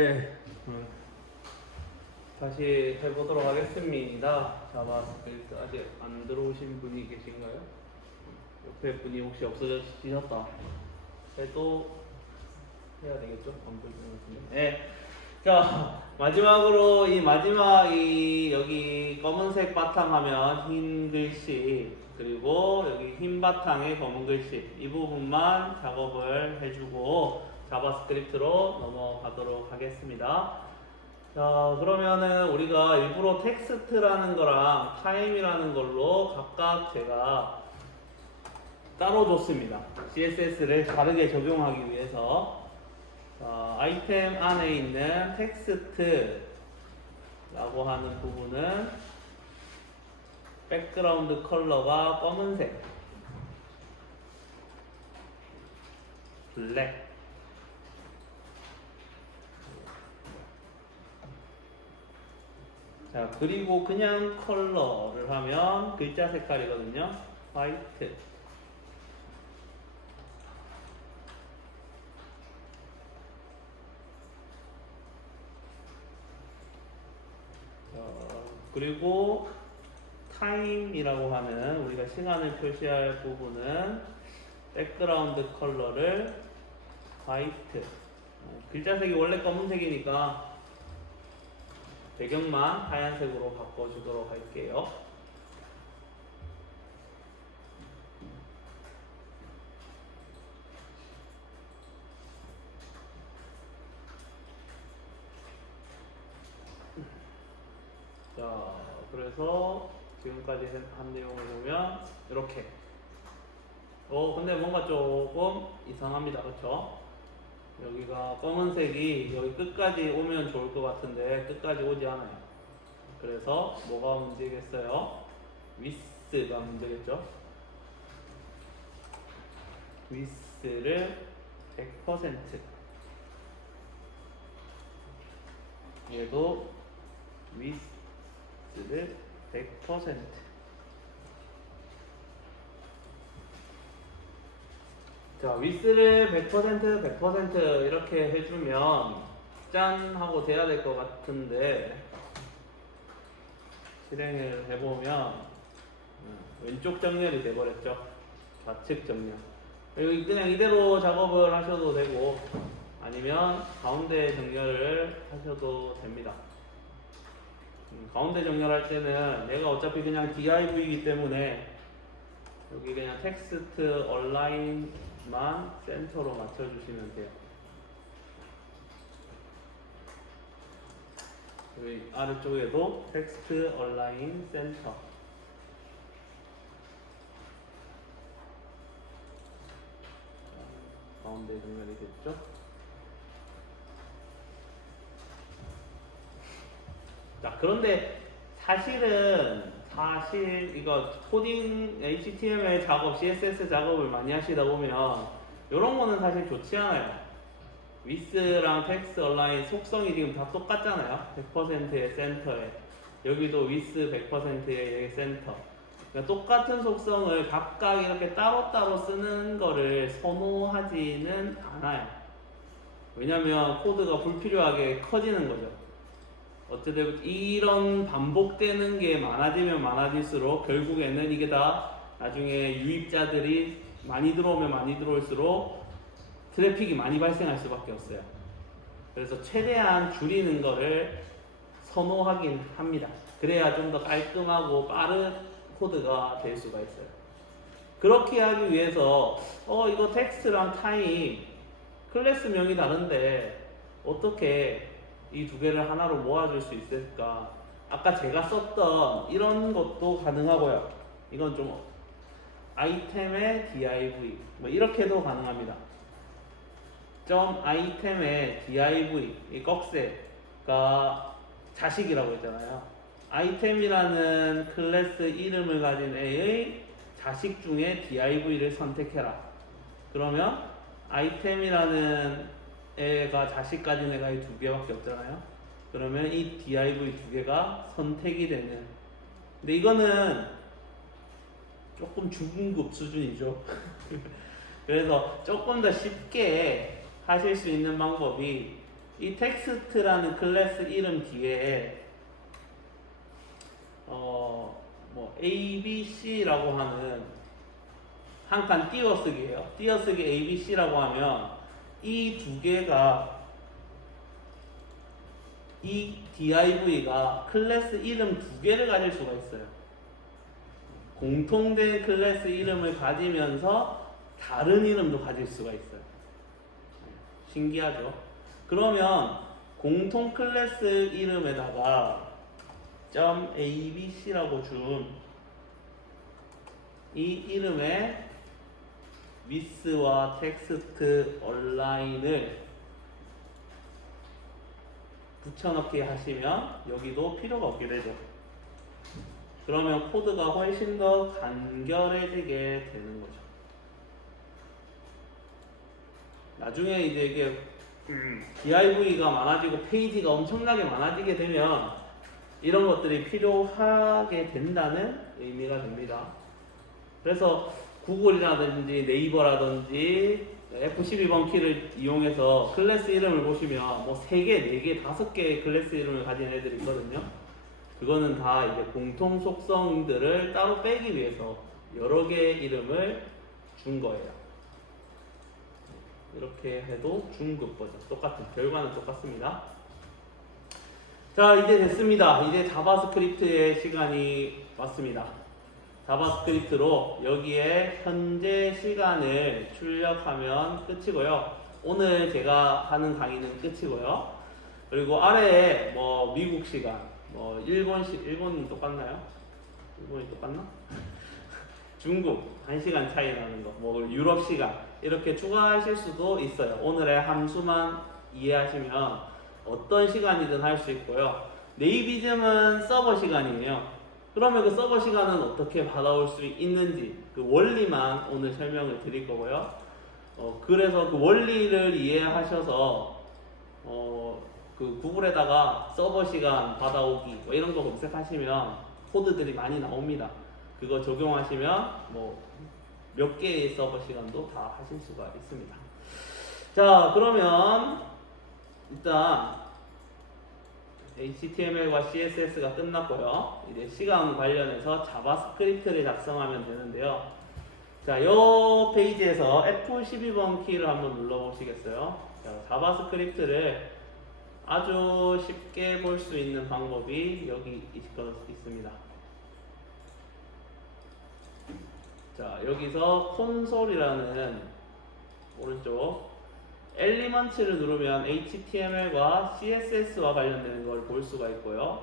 네, 다시 해보도록 하겠습니다. 자바스크립트 아직 안 들어오신 분이 계신가요? 옆에 분이 혹시 없어지셨다 해도 해야 되겠죠? 안 보이는 것 같은데. 네. 자, 마지막으로 이 여기 검은색 바탕하면 흰 글씨, 그리고 여기 흰 바탕에 검은 글씨, 이 부분만 작업을 해주고 자바스크립트로 넘어가도록 하겠습니다. 자, 그러면은 우리가 일부러 텍스트라는 거랑 타임이라는 걸로 각각 제가 따로 줬습니다. CSS를 다르게 적용하기 위해서. 아이템 안에 있는 텍스트라고 하는 부분은 백그라운드 컬러가 검은색, 블랙. 자, 그리고 그냥 컬러를 하면 글자 색깔이거든요. 화이트. 그리고 타임이라고 하는 우리가 시간을 표시할 부분은 백그라운드 컬러를 화이트. 글자색이 원래 검은색이니까 배경만 하얀색으로 바꿔주도록 할게요. 자, 그래서 지금까지 한 내용을 보면 이렇게. 근데 뭔가 조금 이상합니다. 그쵸? 여기가 검은색이 여기 끝까지 오면 좋을 것 같은데 끝까지 오지 않아요. 그래서 뭐가 문제겠어요? 위스가 문제겠죠? 위스를 100%, 얘도 위스를 100%. 자, 위스를 100% 이렇게 해주면 짠 하고 돼야 될 것 같은데 실행을 해보면 왼쪽 정렬이 돼버렸죠. 좌측 정렬. 여기 그냥 이대로 작업을 하셔도 되고 아니면 가운데 정렬을 하셔도 됩니다. 가운데 정렬할 때는 얘가 어차피 그냥 div이기 때문에 여기 그냥 텍스트 얼라인만 센터로 맞춰주시면 돼요. 여기 아래쪽에도 텍스트 얼라인 센터. 가운데 정렬이 됐죠? 자, 그런데 사실 이거 코딩 HTML 작업, CSS 작업을 많이 하시다 보면 이런 거는 사실 좋지 않아요. 위스랑 텍스트 얼라인 속성이 지금 다 똑같잖아요. 100%의 센터에, 여기도 위스 100%의 센터. 그러니까 똑같은 속성을 각각 이렇게 따로따로 쓰는 거를 선호하지는 않아요. 왜냐면 코드가 불필요하게 커지는 거죠. 어쨌든 이런 반복되는 게 많아지면 많아질수록 결국에는 이게 다 나중에 유입자들이 많이 들어오면 많이 들어올수록 트래픽이 많이 발생할 수밖에 없어요. 그래서 최대한 줄이는 거를 선호하긴 합니다. 그래야 좀 더 깔끔하고 빠른 코드가 될 수가 있어요. 그렇게 하기 위해서 이거 텍스트랑 타임 클래스명이 다른데 어떻게 이 두 개를 하나로 모아줄 수 있을까? 아까 제가 썼던 이런 것도 가능하고요. 이건 좀 아이템의 div 뭐 이렇게도 가능합니다. 점 아이템의 div, 이 꺽쇠가 자식이라고 했잖아요. 아이템이라는 클래스 이름을 가진 애의 자식 중에 div를 선택해라. 그러면 아이템이라는 애가 자식 가진 애가 이 두 개밖에 없잖아요. 그러면 이 div 두 개가 선택이 되는. 근데 이거는 조금 중급 수준이죠. 그래서 조금 더 쉽게 하실 수 있는 방법이 이 텍스트라는 클래스 이름 뒤에 뭐 A, B, C라고 하는 한 칸 띄어쓰기예요. 띄어쓰기 A, B, C라고 하면 이 두 개가 이 div가 클래스 이름 두 개를 가질 수가 있어요. 공통된 클래스 이름을 가지면서 다른 이름도 가질 수가 있어요. 신기하죠? 그러면 공통 클래스 이름에다가 .abc라고 준 이 이름에 미스와 텍스트 얼라인을 붙여넣기 하시면 여기도 필요가 없게 되죠. 그러면 코드가 훨씬 더 간결해지게 되는 거죠. 나중에 이제 이게 div가 많아지고 페이지가 엄청나게 많아지게 되면 이런 것들이 필요하게 된다는 의미가 됩니다. 그래서 구글이라든지 네이버라든지 F12번 키를 이용해서 클래스 이름을 보시면 뭐 3개, 4개, 5개의 클래스 이름을 가진 애들이 있거든요. 그거는 다 이제 공통 속성들을 따로 빼기 위해서 여러 개의 이름을 준 거예요. 이렇게 해도 중급 버전 똑같은 결과는 똑같습니다. 자, 이제 됐습니다. 이제 자바스크립트의 시간이 왔습니다. 자바스크립트로 여기에 현재 시간을 출력하면 끝이고요. 오늘 제가 하는 강의는 끝이고요. 그리고 아래에 뭐 미국 시간, 뭐 일본이 똑같나요? 일본이 똑같나? 중국 1시간 차이 나는 거, 뭐 유럽 시간 이렇게 추가하실 수도 있어요. 오늘의 함수만 이해하시면 어떤 시간이든 할 수 있고요. 네이비즘은 서버 시간이에요. 그러면 그 서버 시간은 어떻게 받아올 수 있는지 그 원리만 오늘 설명을 드릴 거고요. 그래서 그 원리를 이해하셔서 그 구글에다가 서버 시간 받아오기 뭐 이런 거 검색하시면 코드들이 많이 나옵니다. 그거 적용하시면 뭐 몇 개의 서버 시간도 다 하실 수가 있습니다. 자, 그러면 일단 HTML과 CSS가 끝났고요. 이제 시간 관련해서 자바스크립트를 작성하면 되는데요. 자, 이 페이지에서 F12번 키를 한번 눌러보시겠어요? 자, 자바스크립트를 아주 쉽게 볼 수 있는 방법이 여기 있습니다. 자, 여기서 콘솔이라는 오른쪽 엘리먼트를 누르면 HTML과 CSS와 관련되는 걸 볼 수가 있고요.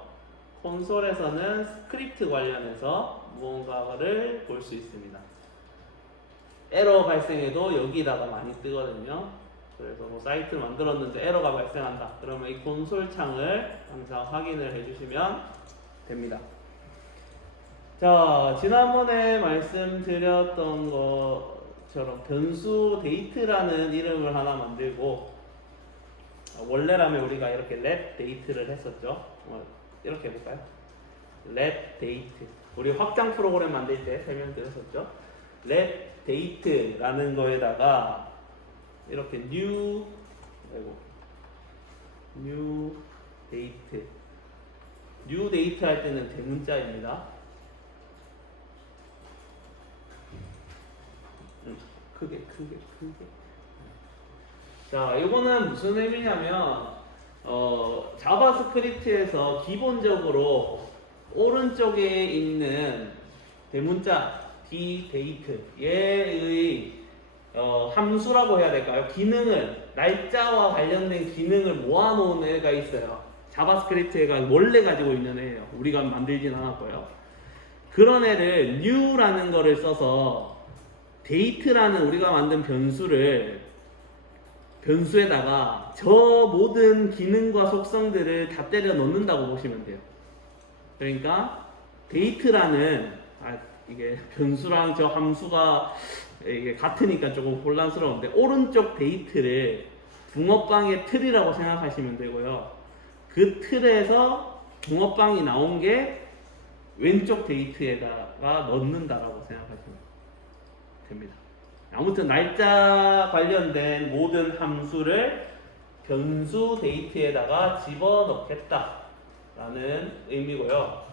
콘솔에서는 스크립트 관련해서 무언가를 볼 수 있습니다. 에러 발생해도 여기다가 많이 뜨거든요. 그래서 뭐 사이트를 만들었는데 에러가 발생한다. 그러면 이 콘솔 창을 항상 확인을 해주시면 됩니다. 자, 지난번에 말씀드렸던 것처럼 변수 데이트라는 이름을 하나 만들고 원래라면 우리가 이렇게 let date를 했었죠. 이렇게 해볼까요? let date. 우리 확장 프로그램 만들 때 설명드렸었죠. let date라는 거에다가 이렇게 new date 할 때는 대문자입니다. 크게. 자, 이거는 무슨 의미냐면 자바스크립트에서 기본적으로 오른쪽에 있는 대문자 dDate 얘의 함수라고 해야 될까요? 기능을 날짜와 관련된 기능을 모아놓은 애가 있어요. 자바스크립트가 원래 가지고 있는 애예요. 우리가 만들진 않았고요. 그런 애를 new라는 거를 써서 date라는 우리가 만든 변수에다가 저 모든 기능과 속성들을 다 때려 넣는다고 보시면 돼요. 그러니까 date라는 이게 변수랑 저 함수가 이게 같으니까 조금 혼란스러운데 오른쪽 date를 붕어빵의 틀이라고 생각하시면 되고요. 그 틀에서 붕어빵이 나온 게 왼쪽 date에다가 넣는다라고 생각하시면 됩니다. 아무튼 날짜 관련된 모든 함수를 변수 데이트에다가 집어넣겠다라는 의미고요.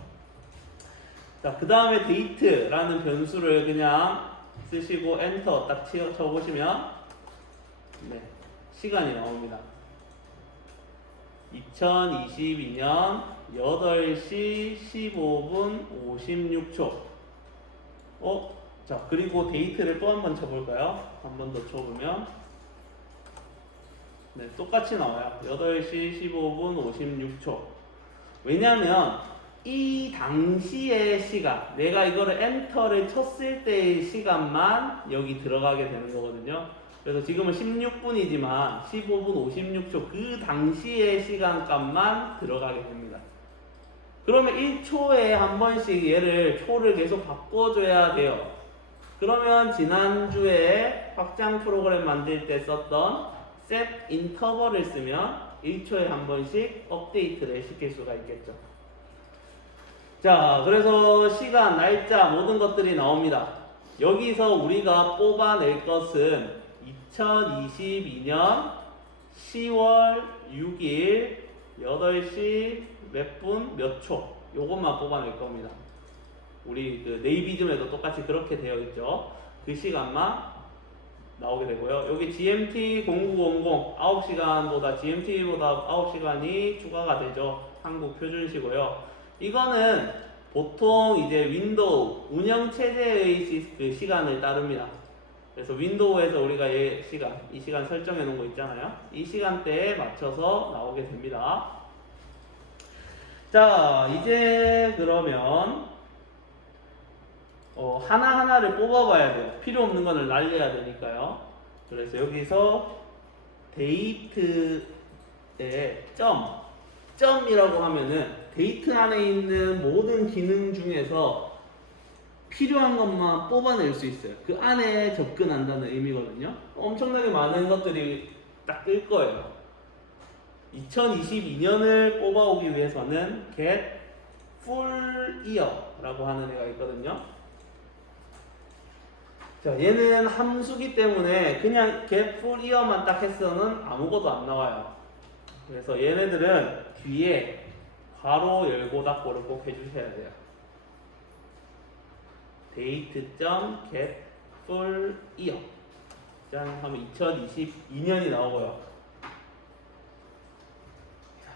자, 그 다음에 데이트라는 변수를 그냥 쓰시고 엔터 딱 쳐보시면 네, 시간이 나옵니다. 2022년 8시 15분 56초. 자, 그리고 데이트를 또 한 번 쳐볼까요? 한 번 더 쳐보면 네, 똑같이 나와요. 8시 15분 56초. 왜냐면 이 당시의 시간, 내가 이거를 엔터를 쳤을 때의 시간만 여기 들어가게 되는 거거든요. 그래서 지금은 16분이지만 15분 56초 그 당시의 시간값만 들어가게 됩니다. 그러면 1초에 한 번씩 얘를 초를 계속 바꿔줘야 돼요. 그러면 지난주에 확장 프로그램 만들 때 썼던 set interval을 쓰면 1초에 한 번씩 업데이트를 시킬 수가 있겠죠. 자, 그래서 시간, 날짜 모든 것들이 나옵니다. 여기서 우리가 뽑아낼 것은 2022년 10월 6일 8시 몇 분 몇 초 요것만 뽑아낼 겁니다. 우리 그 네이비즘에도 똑같이 그렇게 되어 있죠. 그 시간만 나오게 되고요. 여기 GMT 0900 9시간보다 GMT보다 9시간이 추가가 되죠. 한국 표준시고요. 이거는 보통 이제 윈도우 운영체제의 그 시간을 따릅니다. 그래서 윈도우에서 우리가 이 시간 설정해 놓은 거 있잖아요. 이 시간대에 맞춰서 나오게 됩니다. 자, 이제 그러면 하나하나를 뽑아봐야 돼요. 필요 없는 거는 날려야 되니까요. 그래서 여기서 데이트에 점이라고 하면은 데이트 안에 있는 모든 기능 중에서 필요한 것만 뽑아낼 수 있어요. 그 안에 접근한다는 의미거든요. 엄청나게 많은 것들이 딱 뜰 거예요. 2022년을 뽑아오기 위해서는 get full year라고 하는 애가 있거든요. 자, 얘는 함수기 때문에 그냥 get full year만 딱 했어는 아무것도 안 나와요. 그래서 얘네들은 뒤에 괄호 열고 닫고를 꼭 해주셔야 돼요. date.get full year 짠 하면 2022년이 나오고요.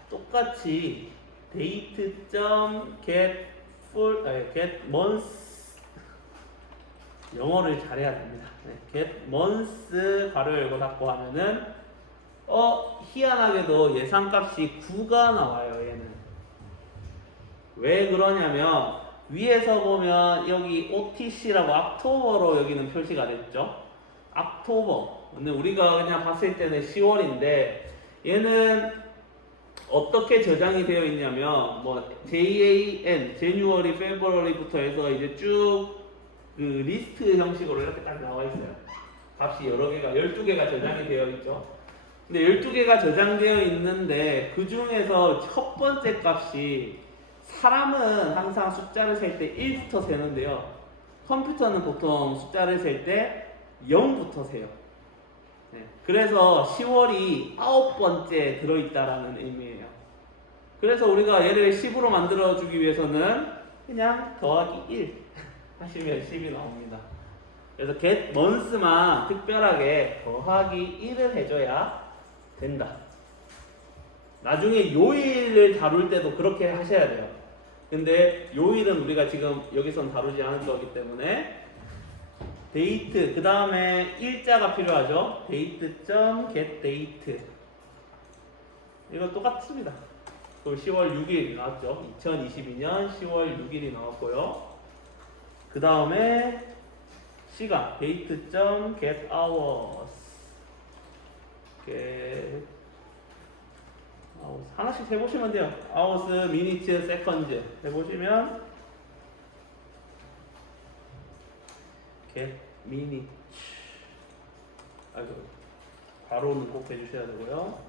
똑같이 date.get month 영어를 잘해야 됩니다. get month 괄호 열고 닫고 하면은 희한하게도 예상값이 9가 나와요. 얘는 왜 그러냐면 위에서 보면 여기 OTC라고 옥토버로 여기는 표시가 됐죠. 옥토버. 근데 우리가 그냥 봤을 때는 10월인데 얘는 어떻게 저장이 되어 있냐면 뭐 JAN, January, February부터 해서 이제 쭉 그 리스트 형식으로 이렇게 딱 나와 있어요. 값이 여러 개가 12개가 저장이 되어 있죠. 근데 12개가 저장되어 있는데 그 중에서 첫 번째 값이 사람은 항상 숫자를 셀 때 1부터 세는데요. 컴퓨터는 보통 숫자를 셀 때 0부터 세요. 네. 그래서 10월이 9번째 들어있다라는 의미예요. 그래서 우리가 얘를 10으로 만들어주기 위해서는 그냥 더하기 1 하시면 10이 나옵니다. 그래서 get month만 특별하게 더하기 1을 해줘야 된다. 나중에 요일을 다룰 때도 그렇게 하셔야 돼요. 근데 요일은 우리가 지금 여기선 다루지 않을 거기 때문에 데이트 그 다음에 일자가 필요하죠. date.get date 이거 똑같습니다. 또 10월 6일 나왔죠. 2022년 10월 6일이 나왔고요. 그 다음에 시간 date.get hours 하나씩 해보시면 돼요. hours, minutes, seconds 해보시면 get minute 괄호는 꼭 해주셔야 되고요.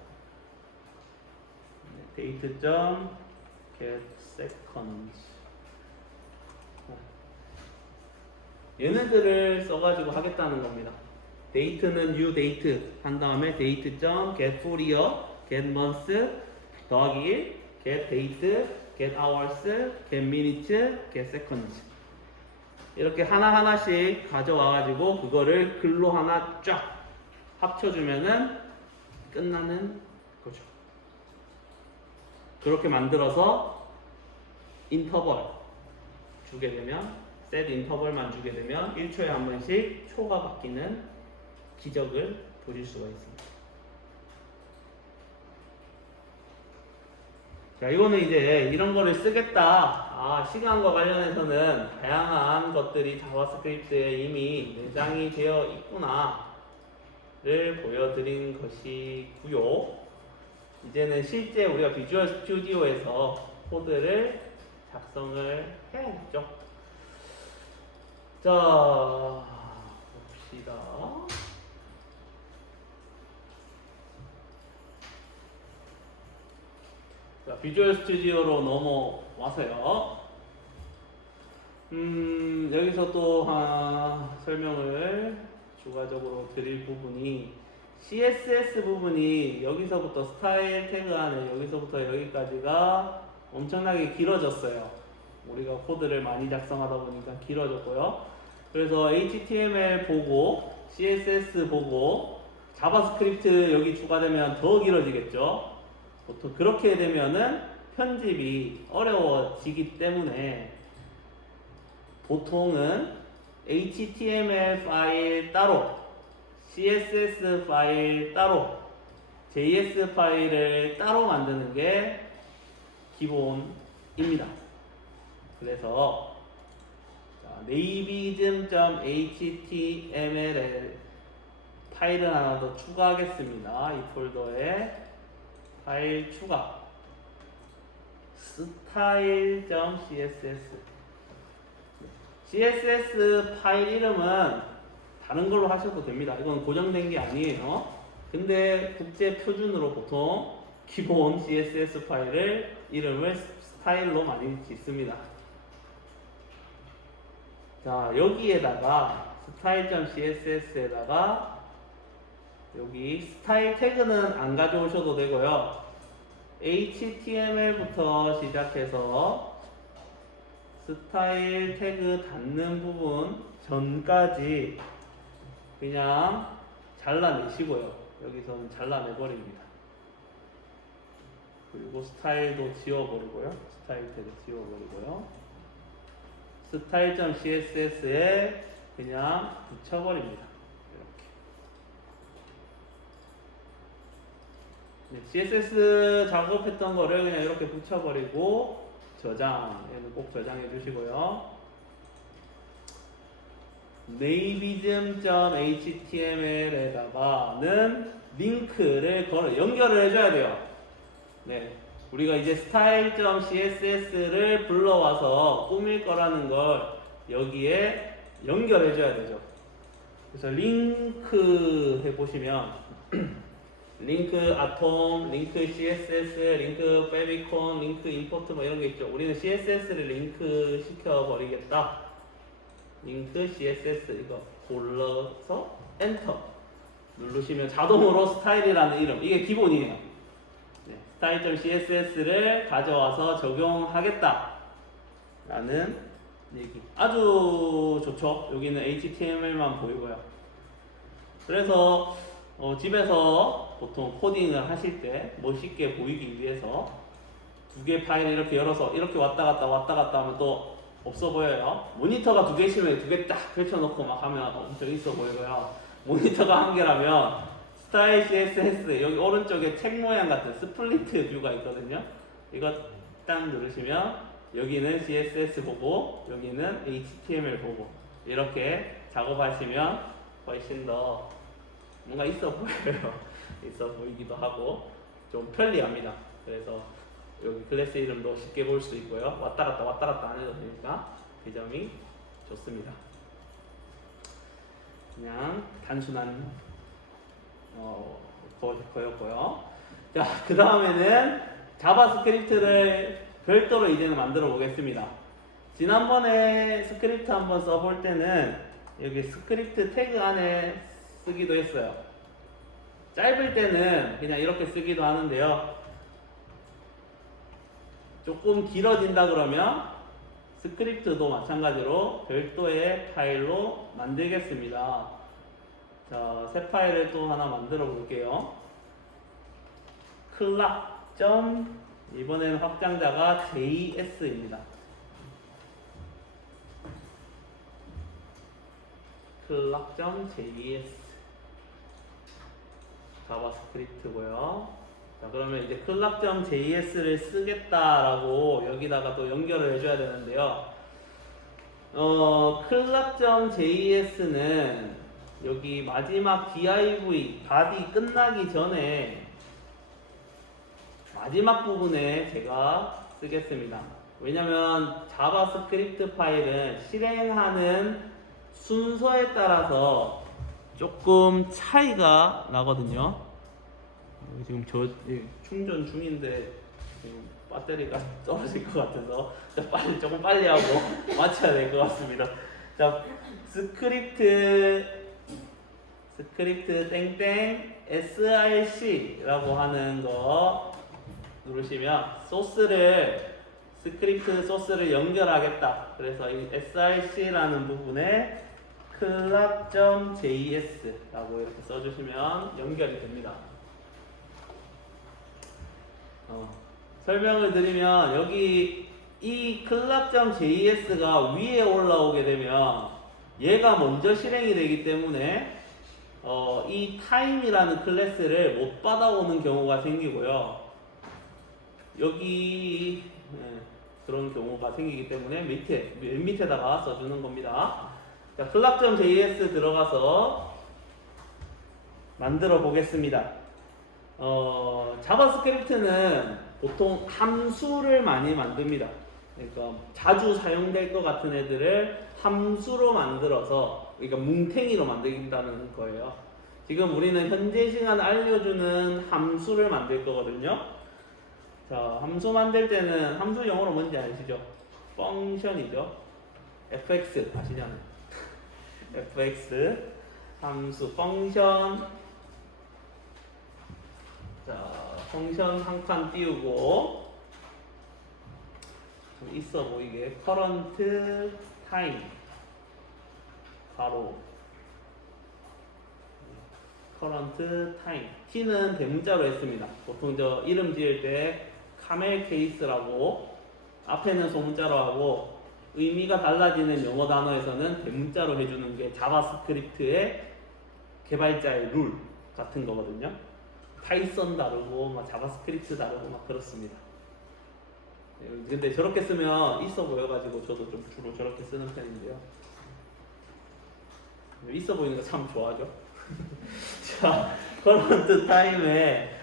date.get seconds 얘네들을 써가지고 하겠다는 겁니다. date는 new date 한 다음에 date.get full year, get months 더하기 1, get days, get hours, get minutes, get seconds. 이렇게 하나하나씩 가져와가지고 그거를 글로 하나 쫙 합쳐주면은 끝나는 거죠. 그렇게 만들어서 인터벌 주게 되면, 셋 인터벌만 주게 되면 1초에 한 번씩 초가 바뀌는 기적을 보실 수가 있습니다. 자, 이거는 이제 이런 거를 쓰겠다. 시간과 관련해서는 다양한 것들이 자바스크립트에 이미 내장이 되어 있구나를 보여드린 것이고요. 이제는 실제 우리가 비주얼 스튜디오에서 코드를 작성을 해야겠죠. 자, 봅시다. 자, 비주얼 스튜디오로 넘어와서요. 여기서 또 설명을 추가적으로 드릴 부분이 CSS 부분이 여기서부터 스타일 태그 안에 여기서부터 여기까지가 엄청나게 길어졌어요. 우리가 코드를 많이 작성하다 보니까 길어졌고요. 그래서 HTML 보고 CSS 보고 자바스크립트 여기 추가되면 더 길어지겠죠. 보통 그렇게 되면은 편집이 어려워지기 때문에 보통은 HTML 파일 따로, CSS 파일 따로, JS 파일을 따로 만드는 게 기본입니다. 그래서 navism.html에 파일을 하나 더 추가하겠습니다. 이 폴더에 파일 추가 style.css CSS 파일 이름은 다른 걸로 하셔도 됩니다. 이건 고정된 게 아니에요. 근데 국제 표준으로 보통 기본 CSS 파일을 이름을 스타일로 많이 짓습니다. 자, 여기에다가 style.css에다가 여기 스타일 태그는 안 가져오셔도 되고요. HTML부터 시작해서 스타일 태그 닫는 부분 전까지 그냥 잘라내시고요. 여기서는 잘라내버립니다. 그리고 스타일도 지워버리고요. 스타일 태그 지워버리고요. style.css에 그냥 붙여버립니다. CSS 작업했던 거를 그냥 이렇게 붙여버리고 저장, 얘는 꼭 저장해 주시고요. navism.html에다가는 링크를 연결을 해줘야 돼요. 네, 우리가 이제 style.css를 불러와서 꾸밀 거라는 걸 여기에 연결해줘야 되죠. 그래서 링크 해보시면 링크 아톰, 링크 CSS, 링크 페비콘, 링크 임포트 뭐 이런 게 있죠. 우리는 CSS를 링크 시켜버리겠다. 링크 CSS 이거 골라서 엔터 누르시면 자동으로 스타일이라는 이름, 이게 기본이에요. 네, style.css를 가져와서 적용하겠다 라는 얘기. 아주 좋죠. 여기는 HTML만 보이고요. 그래서 집에서 보통 코딩을 하실 때 멋있게 보이기 위해서 두 개 파일을 이렇게 열어서 이렇게 왔다 갔다 하면 또 없어 보여요. 모니터가 두 개시면 두 개 딱 펼쳐놓고 막 하면 엄청 있어 보이고요. 모니터가 한 개라면 스타일 CSS 여기 오른쪽에 책 모양 같은 스플리트 뷰가 있거든요. 이거 딱 누르시면 여기는 CSS 보고 여기는 HTML 보고 이렇게 작업하시면 훨씬 더 뭔가 있어 보여요. 있어 보이기도 하고 좀 편리합니다. 그래서 여기 클래스 이름도 쉽게 볼 수 있고요. 왔다 갔다 안 해도 되니까 그 점이 좋습니다. 그냥 단순한 거였고요. 자, 그 다음에는 자바스크립트를 별도로 이제는 만들어 보겠습니다. 지난번에 스크립트 한번 써볼 때는 여기 스크립트 태그 안에 쓰기도 했어요. 짧을 때는 그냥 이렇게 쓰기도 하는데요. 조금 길어진다 그러면 스크립트도 마찬가지로 별도의 파일로 만들겠습니다. 자, 새 파일을 또 하나 만들어 볼게요. 클락. 이번에는 확장자가 JS입니다. 클락.js 자바스크립트고요. 자, 그러면 이제 클락.js를 쓰겠다라고 여기다가 또 연결을 해줘야 되는데요. 클락.js는 여기 마지막 div 바디 끝나기 전에 마지막 부분에 제가 쓰겠습니다. 왜냐면 자바스크립트 파일은 실행하는 순서에 따라서 조금 차이가 나거든요. 지금 저 충전 중인데 지금 배터리가 떨어질 것 같아서 조금 빨리 하고 마쳐야 될 것 같습니다. 자, 스크립트 땡땡 src라고 하는 거 누르시면 스크립트 소스를 연결하겠다. 그래서 이 src라는 부분에 클락.js라고 이렇게 써주시면 연결이 됩니다. 설명을 드리면 여기 이 클락.js가 위에 올라오게 되면 얘가 먼저 실행이 되기 때문에 이 time이라는 클래스를 못 받아오는 경우가 생기고요. 여기 그런 경우가 생기기 때문에 맨 밑에다가 써주는 겁니다. 자, 클락.js 들어가서 만들어 보겠습니다. 자바스크립트는 보통 함수를 많이 만듭니다. 그러니까 자주 사용될 것 같은 애들을 함수로 만들어서, 그러니까 뭉탱이로 만든다는 거예요. 지금 우리는 현재 시간 알려주는 함수를 만들 거거든요. 자, 함수 만들 때는 함수 영어로 뭔지 아시죠? 펑션이죠. fx 아시잖아요. fx 함수 펑션. 자, 펑션 한 칸 띄우고 좀 있어 보이게 current time 바로 current time. t는 대문자로 했습니다. 보통 저 이름 지을 때 카멜 케이스라고 앞에는 소문자로 하고 의미가 달라지는 영어 단어에서는 대문자로 해주는 게 자바스크립트의 개발자의 룰 같은 거거든요. 파이썬 다르고 막 자바스크립트 다르고 막 그렇습니다. 근데 저렇게 쓰면 있어 보여가지고 저도 좀 주로 저렇게 쓰는 편인데요. 있어 보이는 거 참 좋아하죠. 자, current time에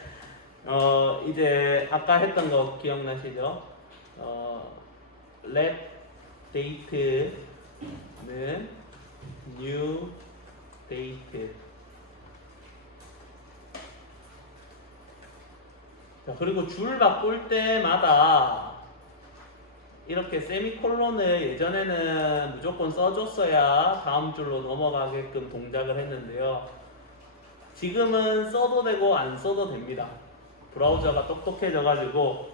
이제 아까 했던 거 기억나시죠? let date는 new date. 자, 그리고 줄 바꿀 때마다 이렇게 세미콜론을 예전에는 무조건 써줬어야 다음 줄로 넘어가게끔 동작을 했는데요. 지금은 써도 되고 안 써도 됩니다. 브라우저가 똑똑해져가지고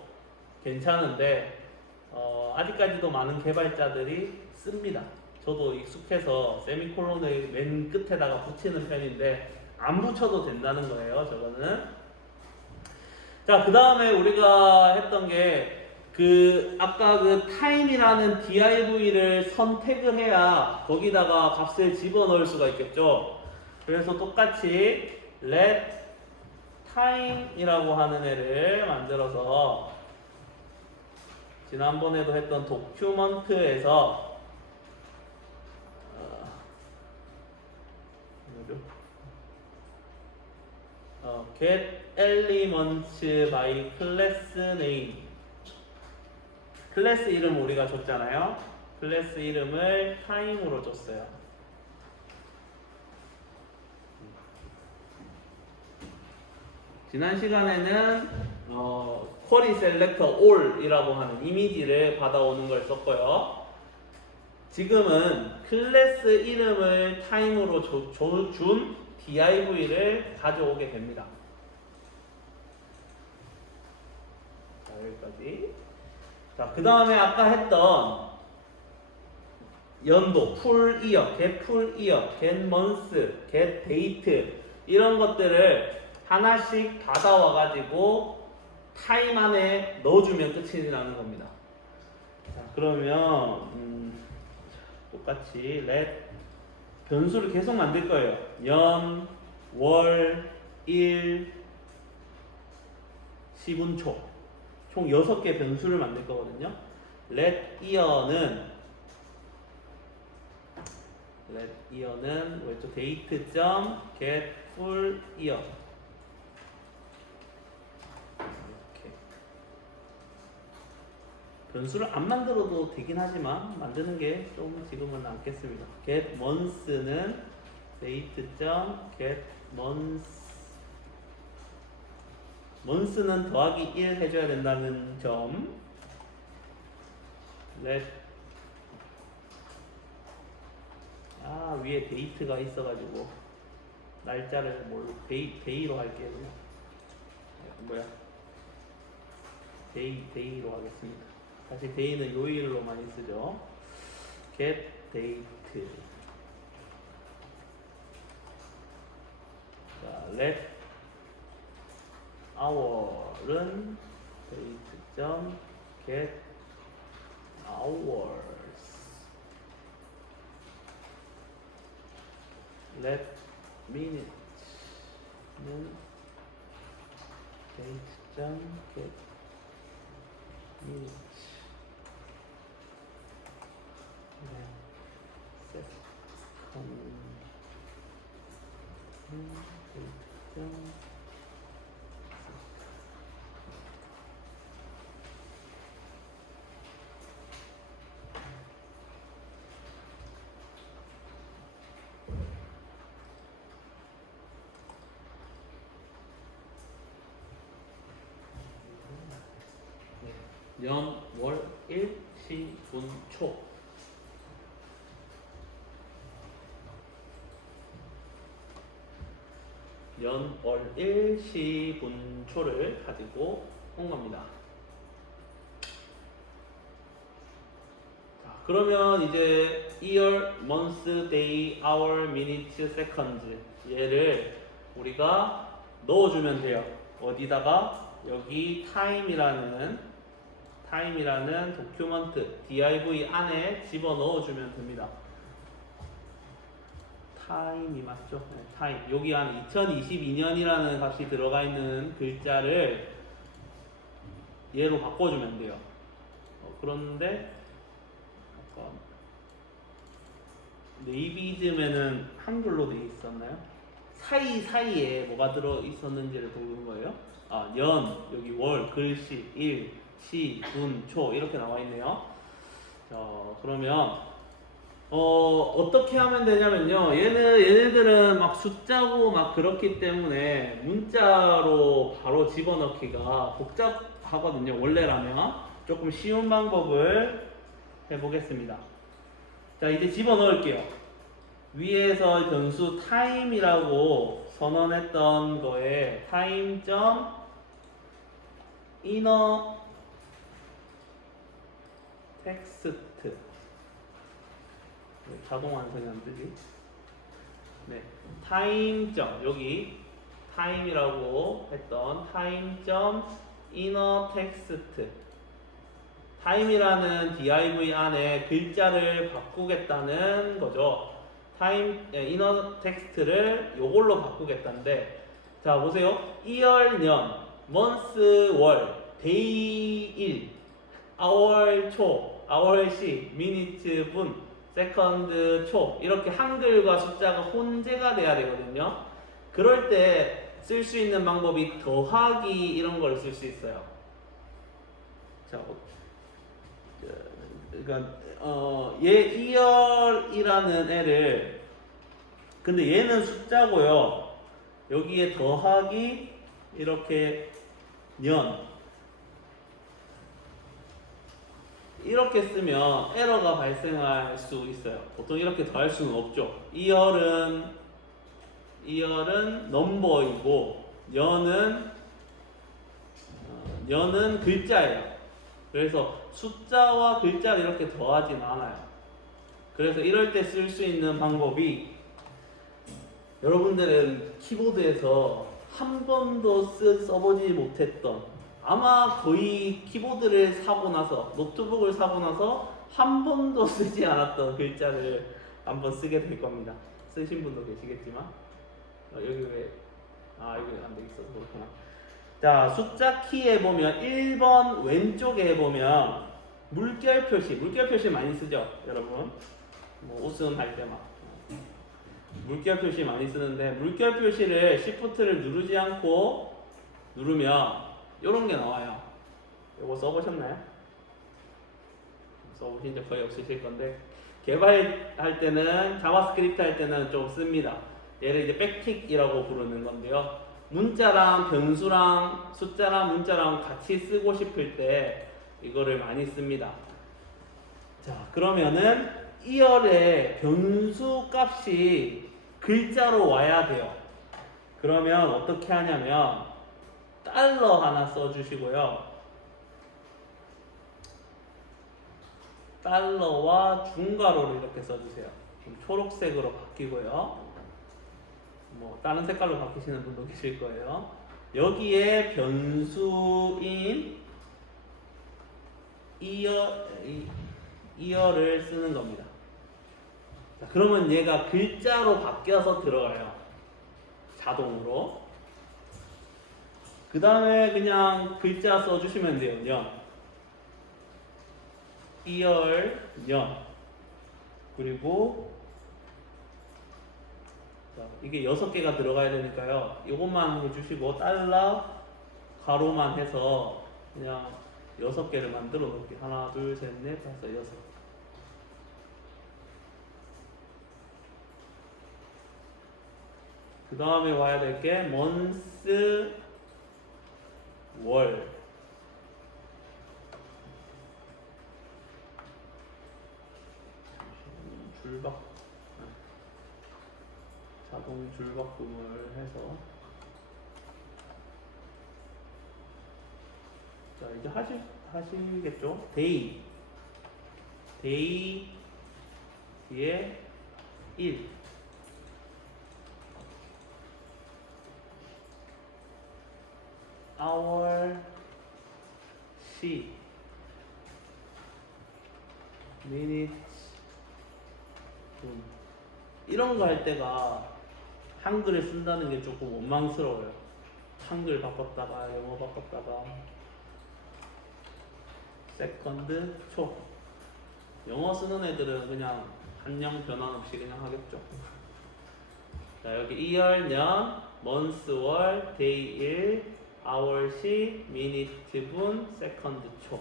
괜찮은데 아직까지도 많은 개발자들이 씁니다. 저도 익숙해서 세미콜론을 맨 끝에다가 붙이는 편인데 안 붙여도 된다는 거예요. 저거는. 자, 그 다음에 우리가 했던 게 아까 time이라는 div를 선택을 해야 거기다가 값을 집어넣을 수가 있겠죠. 그래서 똑같이 let time이라고 하는 애를 만들어서 지난번에도 했던 document에서 get elements by class name. 클래스 이름 우리가 줬잖아요. 클래스 이름을 time으로 줬어요. 지난 시간에는 query selector all이라고 하는 이미지를 받아오는 걸 썼고요. 지금은 클래스 이름을 time으로 준 div를 가져오게 됩니다. 자, 여기까지. 자, 그 다음에 아까 했던 연도, 풀 이어, get 풀 이어, get month, get date 이런 것들을 하나씩 받아와가지고 타임 안에 넣어주면 끝이라는 겁니다. 자, 그러면 똑같이 let 변수를 계속 만들 거예요. 연, 월, 일, 시분초 총 6개 변수를 만들 거거든요. let year는 왼쪽 date 점 get full year 이렇게 변수를 안 만들어도 되긴 하지만 만드는 게 좀 지금은 낫겠습니다. get month는 date 점 get month는 더하기 1 해줘야 된다는 점. let 위에 데이트가 있어가지고 날짜를 데이로 할게요. 그냥 데이로 하겠습니다. 사실 데이는 요일로 많이 쓰죠. get date. 자, let hour은 date 점 get hours. let minutes는 date 점 get minutes. 연, 월, 일, 시, 분, 초. 연, 월, 일, 시, 분, 초를 가지고 온 겁니다. 자, 그러면 이제 year, month, day, hour, minutes, seconds 얘를 우리가 넣어주면 돼요. 어디다가? 여기 time이라는 도큐먼트 div 안에 집어넣어주면 됩니다. 타임이 맞죠? 네, 타임. 여기 안에 2022년이라는 값이 들어가 있는 글자를 얘로 바꿔주면 돼요. 그런데 아까 네이비즘에는 한글로 되어 있었나요? 사이사이에 뭐가 들어 있었는지를 보는 거예요. 연, 여기 월, 글씨, 일, 시, 분, 초 이렇게 나와 있네요. 자, 그러면 어떻게 하면 되냐면요. 얘네들은 막 숫자고 막 그렇기 때문에 문자로 바로 집어넣기가 복잡하거든요. 원래라면 조금 쉬운 방법을 해보겠습니다. 자, 이제 집어넣을게요. 위에서 변수 time이라고 선언했던 거에 time.inner text. 자동 완성이 안 되지? 네, time. 여기 time이라고 했던 time.inner text. time이라는 div 안에 글자를 바꾸겠다는 거죠. inner text를 요걸로 바꾸겠다는데, 자 보세요. year 년, month 월, day 일, hour 초, hour 시, minute 분, second 초 이렇게 한글과 숫자가 혼재가 돼야 되거든요. 그럴 때 쓸 수 있는 방법이 더하기 이런 걸 쓸 수 있어요. 자, 그러니까 얘 year이라는 애를 근데 얘는 숫자고요. 여기에 더하기 이렇게 년 이렇게 쓰면 에러가 발생할 수 있어요. 보통 이렇게 더할 수는 없죠. year은 year은 넘버이고 년은 글자예요. 그래서 숫자와 글자를 이렇게 더하진 않아요. 그래서 이럴 때 쓸 수 있는 방법이, 여러분들은 키보드에서 한 번도 써보지 못했던, 아마 거의 키보드를 사고 나서, 노트북을 사고 나서 한 번도 쓰지 않았던 글자를 한번 쓰게 될 겁니다. 쓰신 분도 계시겠지만, 여기 왜, 여기 안 되겠어서 그렇구나. 자, 숫자 키에 보면 1번 왼쪽에 보면 물결 표시 많이 쓰죠, 여러분. 뭐 웃음 할 때 막 물결 표시 많이 쓰는데, 물결 표시를 Shift를 누르지 않고 누르면 이런 게 나와요. 이거 써보셨나요? 써보신 적 거의 없으실 건데, 개발할 때는, 자바스크립트 할 때는 좀 씁니다. 얘를 이제 백틱이라고 부르는 건데요. 문자랑 변수랑 숫자랑 문자랑 같이 쓰고 싶을 때 이거를 많이 씁니다. 자, 그러면은 2열의 변수 값이 글자로 와야 돼요. 그러면 어떻게 하냐면 달러 하나 써주시고요. 달러와 중괄호를 이렇게 써주세요. 좀 초록색으로 바뀌고요. 뭐 다른 색깔로 바뀌시는 분도 계실 거예요. 여기에 변수인 이어를 쓰는 겁니다. 자, 그러면 얘가 글자로 바뀌어서 들어가요. 자동으로. 그 다음에 그냥 글자 써주시면 돼요. 년. 년. 그리고 자, 이게 6개가 들어가야 되니까요. 이것만 해주시고 달러 가로만 해서 그냥 6개를 만들어 놓을게요. 하나, 둘, 셋, 넷, 다섯, 여섯. 그 다음에 와야 될 게 month, 월. 자동 줄바꿈을 해서, 자 이제 하시겠죠? 데이 뒤에 1, hour, 시, minute, 분. 이런 거 할 때가 한글을 쓴다는 게 조금 원망스러워요. 한글 바꿨다가 영어 바꿨다가. 세컨드, 초. 영어 쓰는 애들은 그냥 한영 변환 없이 그냥 하겠죠. 자, 여기 year, 년, month, 월, day, 일, hour, 시, minute, 분, second, 초.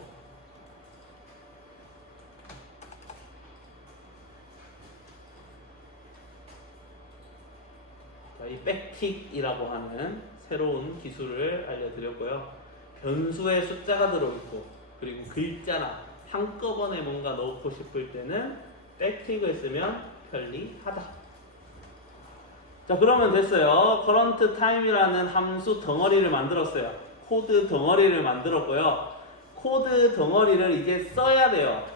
이 백틱이라고 하는 새로운 기술을 알려드렸고요. 변수에 숫자가 들어있고 그리고 글자나 한꺼번에 뭔가 넣고 싶을 때는 백틱을 쓰면 편리하다. 자, 그러면 됐어요. current time이라는 함수 덩어리를 만들었어요. 코드 덩어리를 만들었고요. 코드 덩어리를 이제 써야 돼요.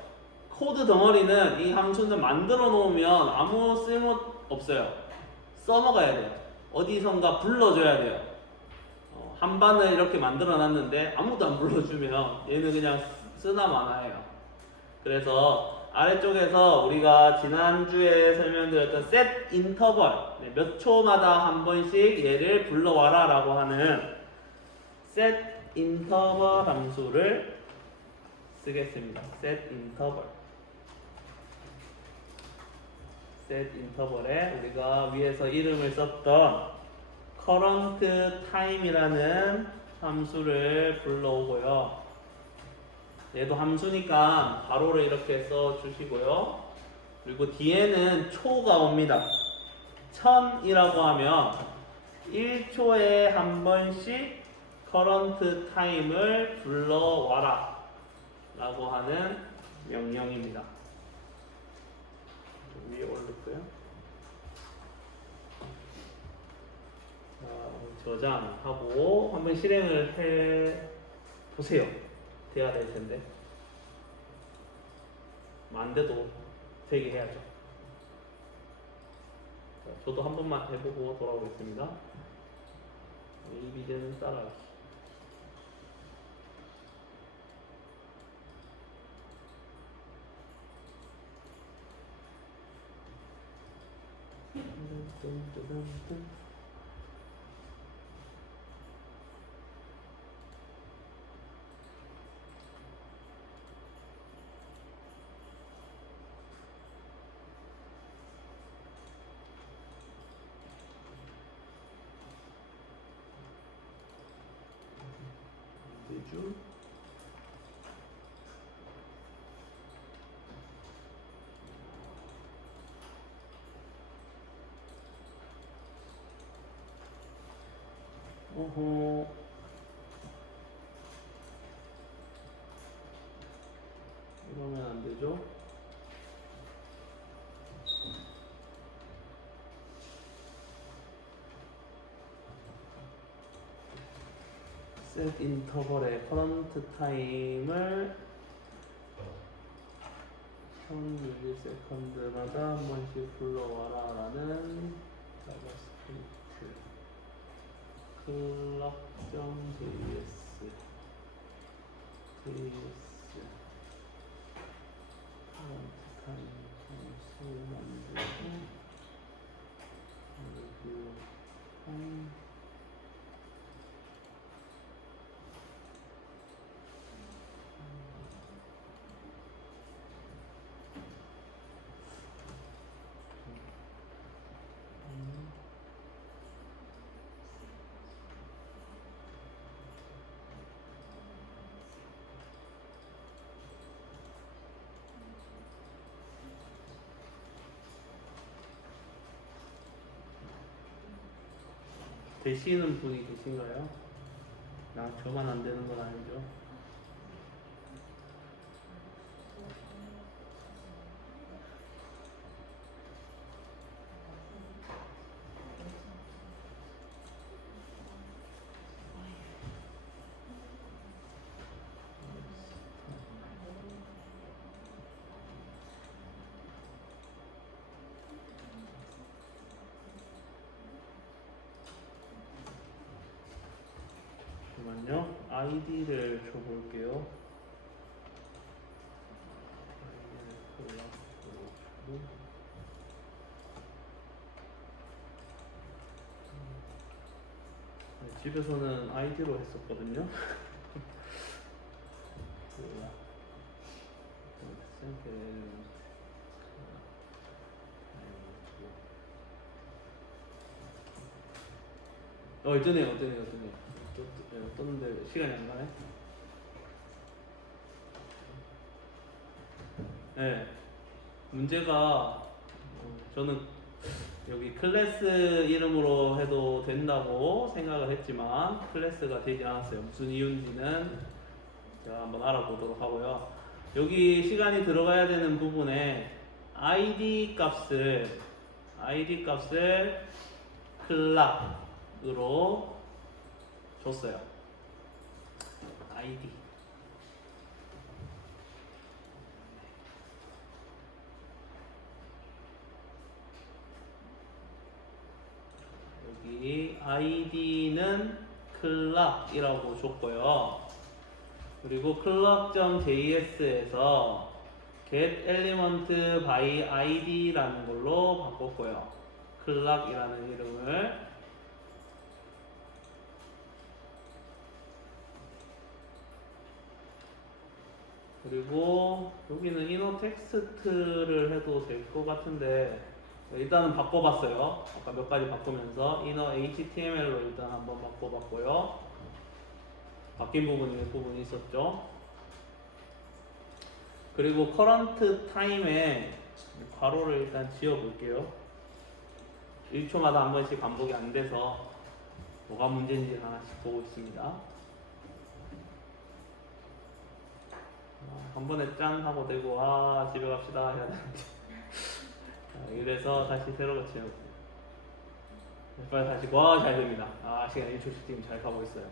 코드 덩어리는 이 함수는 만들어 놓으면 아무 쓸모 없어요. 써먹어야 돼요. 어디선가 불러줘야 돼요. 한 반을 이렇게 만들어 놨는데 아무도 안 불러주면 얘는 그냥 쓰나 마나예요. 그래서 아래쪽에서 우리가 지난주에 설명드렸던 set interval, 몇 초마다 한 번씩 얘를 불러와라 라고 하는 set interval 함수를 쓰겠습니다. set interval에 우리가 위에서 이름을 썼던 current time이라는 함수를 불러오고요. 얘도 함수니까 가로를 이렇게 써주시고요. 그리고 뒤에는 초가 옵니다. 1000이라고 하면 1초에 한 번씩 current time을 불러와라 라고 하는 명령입니다. 위에 올릴까요? 저장하고 한번 실행을 해 보세요. 돼야 될 텐데. 안 돼도 되게 해야죠. 자, 저도 한 번만 해보고 돌아오겠습니다. AB제는 따라하기. 되죠? 어허. 이러면 안 되죠? set 인터벌의 커런트 타임을 1000ms마다 한 번씩 불러와라 라는 자바스크립트 clock.js 커런트 타임 수 만들고 그리고 타임 되시는 분이 계신가요? 나 저만 안 되는 건 아니죠? 잠깐만요. 아이디를 줘볼게요. 집에서는 아이디로 했었거든요. 뜨네요. 떴는데 시간이 안 가네. 네. 문제가 저는 여기 클래스 이름으로 해도 된다고 생각을 했지만 클래스가 되지 않았어요. 무슨 이유인지는 제가 한번 알아보도록 하고요. 여기 시간이 들어가야 되는 부분에 id 값을 clock으로 줬어요. id 여기 id는 clock이라고 줬고요. 그리고 clock.js에서 get element by id라는 걸로 바꿨고요. clock이라는 이름을. 그리고 여기는 inner 텍스트를 해도 될 것 같은데 일단은 바꿔봤어요. 아까 몇 가지 바꾸면서 inner html로 일단 한번 바꿔봤고요. 바뀐 부분이 있었죠. 그리고 current time에 괄호를 일단 지어볼게요. 1초마다 한 번씩 반복이 안 돼서 뭐가 문제인지 하나씩 보고 있습니다. 한 번에 짠 하고 되고 집에 갑시다 해야 되는데 이래서 다시 새로 고쳐요. 빨리 다시고 와, 잘 됩니다. 아, 시간 1초씩 지금 잘 가고 있어요.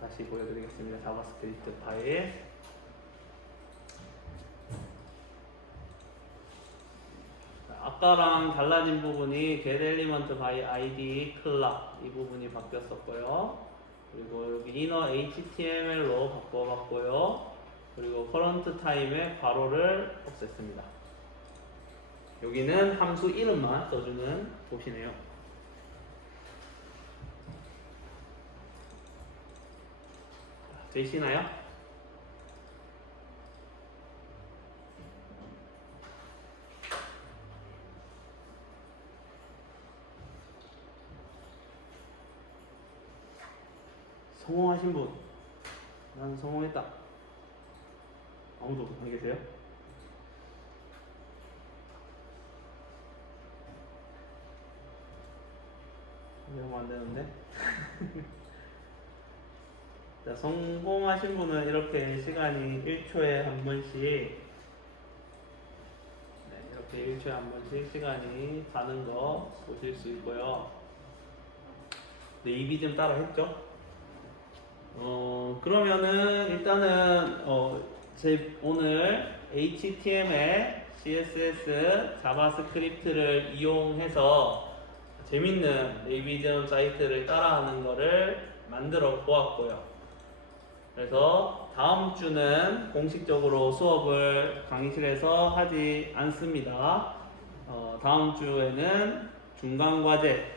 다시 보여드리겠습니다. 자바스크립트 파일. 아까랑 달라진 부분이 get element by id 클락 이 부분이 바뀌었었고요. 그리고 여기 inner html로 바꿔봤고요. 그리고 current time의 괄호를 없앴습니다. 여기는 함수 이름만 써주는 곳이네요. 되시나요? 성공하신 분? 난 성공했다. 아무도 안 계세요? 이러면 안 되는데. 자, 성공하신 분은 이렇게 시간이 1초에 한 번씩, 이렇게 1초에 한 번씩 시간이 가는 거 보실 수 있고요. 네, 이비 좀 따라 했죠? 그러면은 일단은 제 오늘 HTML, CSS, 자바스크립트를 이용해서 재밌는 네이비전 사이트를 따라하는 거를 만들어 보았고요. 그래서 다음 주는 공식적으로 수업을 강의실에서 하지 않습니다. 다음 주에는 중간과제,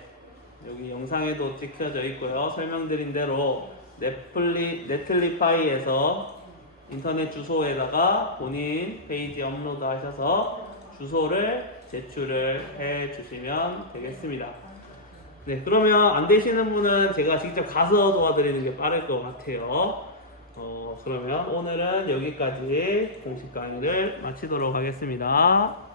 여기 영상에도 찍혀져 있고요. 설명드린 대로 네틀리파이에서 인터넷 주소에다가 본인 페이지 업로드 하셔서 주소를 제출을 해 주시면 되겠습니다. 네, 그러면 안 되시는 분은 제가 직접 가서 도와드리는 게 빠를 것 같아요. 그러면 오늘은 여기까지 공식 강의를 마치도록 하겠습니다.